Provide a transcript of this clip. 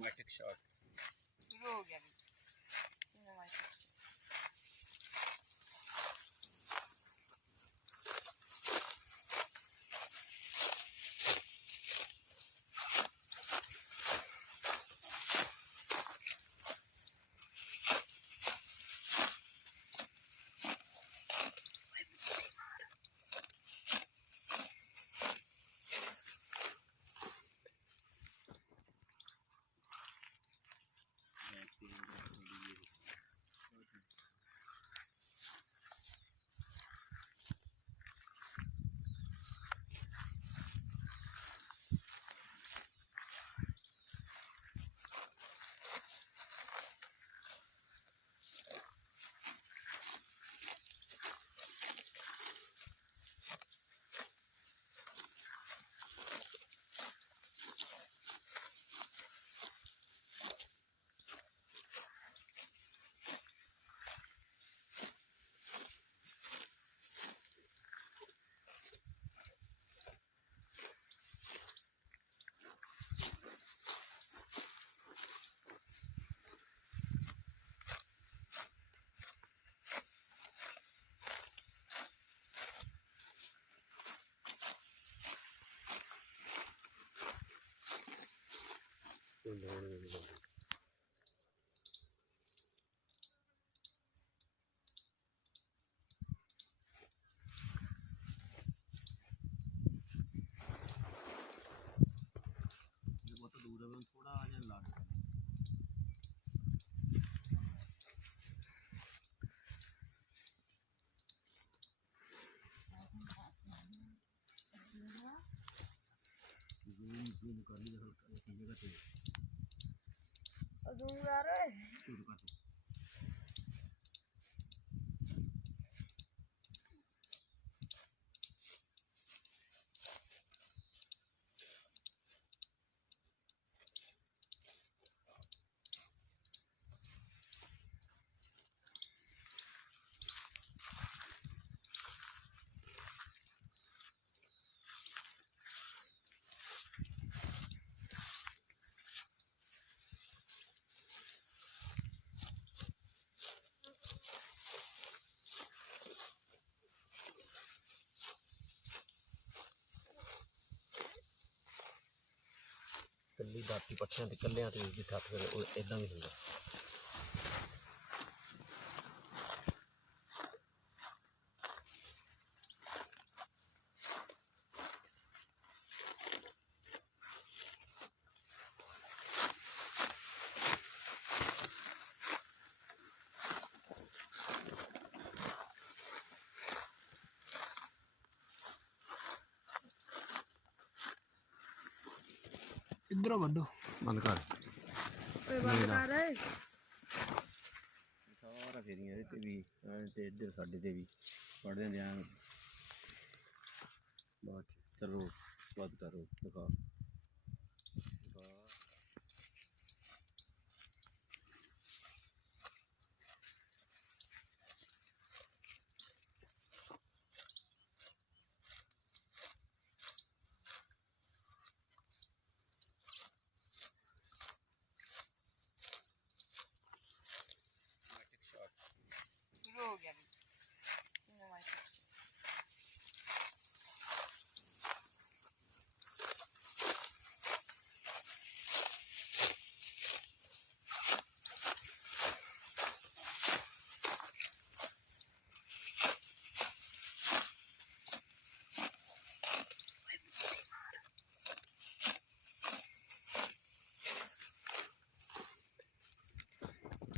Cinematic shot शुरू हो गया सिनेमैटिक। बहुत दूर है थोड़ा आ जाए लाग जूम कर लिया हल्का ऐसी जगह पे जूम कर रहे शुरू कर दो ਕੱਲੀ ਦਾਤੀ ਪੱਠਿਆਂ ਤੇ ਕੱਲਿਆਂ ਤੇ ਦੀ ਠੱਠ ਫਿਰ ਉਹ ਇਦਾਂ ਵੀ ਹੁੰਦਾ इधरों बंदो ਬੰਦ ਕਰ बंद कर रहे ਸਾਰਾ ਫੇਰੀਆਂ ਇਹਦੇ ਤੇ ਵੀ ਤੇ ਇੱਧਰ ਸਾਡੇ ਤੇ ਵੀ ਪੜਦੇ ਆਂ ਬਾਅਦ ਚਲੋ ਬੰਦ ਕਰੋ ਦਿਖਾ